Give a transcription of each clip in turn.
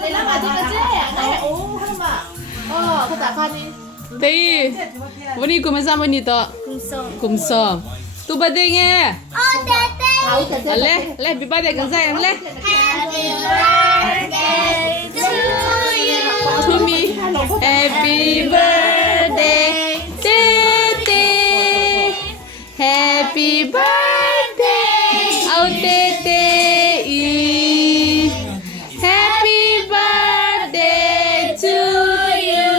내가 가진 거지? 네. 오, 하나만. 그 나가니. Đây,วันนี้กูมาซ้ำวันนี้ต่อกุมซอมตัวบัดเดงไง 아우, 됐어. เล่เล่พี่บัดเดงกันใส่เล่ Happy birthday to you. to me Happy birthday to Happy birthday เอาเต้เต้อี Happy birthday to you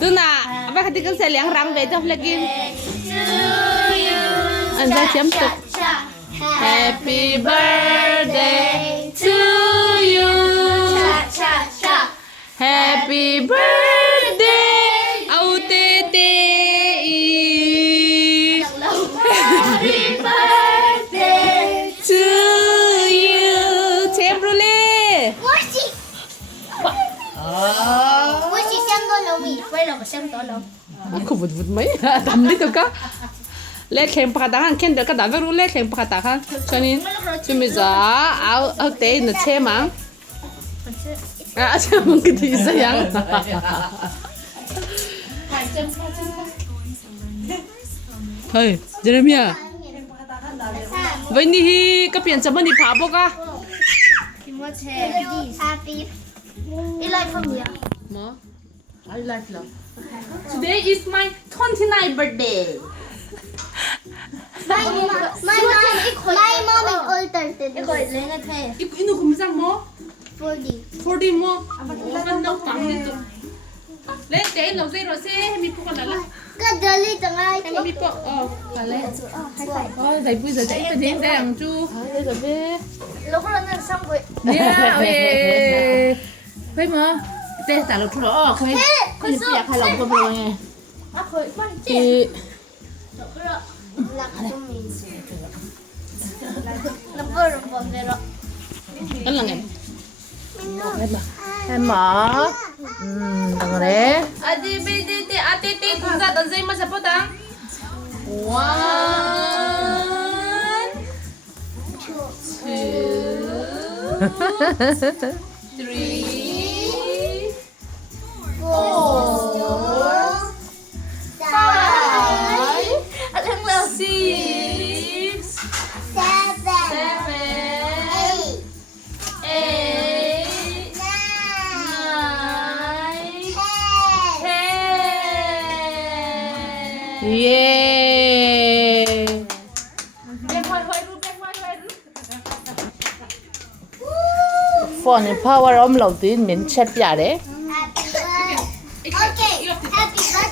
ดูน่ะเอาไปขัดกันใส่เลี้ยงรังเวทเอาเลยกิน To you. อันจะเชื่อมตก Cha. Happy birthday to you Cha cha cha. Happy birthday เอาเต้เต้อี Happy birthday. to you เชฟรูเล่ Woshi. Woshi 香多龙米，为了我香多龙。 Ako budbud mo yun. Dam dito ka. Le keng pakatakan. Ken del ka dapat ru le keng pakatakan. Kanin. Sumiza. Au te na che mang. Ah, che mang kita sayang. Hey, Jeremiah. Vậy thì cái biển chấm đi phá bốc à? Happy. You like from here? Mo? I like love. Today is my 29th birthday. My mom is older than me. 이거 이거 금상 뭐? 40. 40 뭐? Ăn đâu tắm đi tụ. Lên té lẩu dây rồi xe mi phụ con là Cái jelly chẳng ai. em mi phụ là lên. Ôi thầy bây giờ chạy tới đến đây làm chu. Đây rồi bé. Lúc đó nó xong rồi. Nè ơi. Phải mà. Đây tả lục rồi. Không không phải phải lòng con rồi nghe. À khởi quan Thì anh là nghe. Em mở. Đừng đấy. Adi bi di di ati ti cũng ra tận dây mà sắp bắt đắng. 1 2 3 4 5 6 7 8 9 Yeah. Phone power om lâu tin mình chat ya đấy. Okay, happy birthday.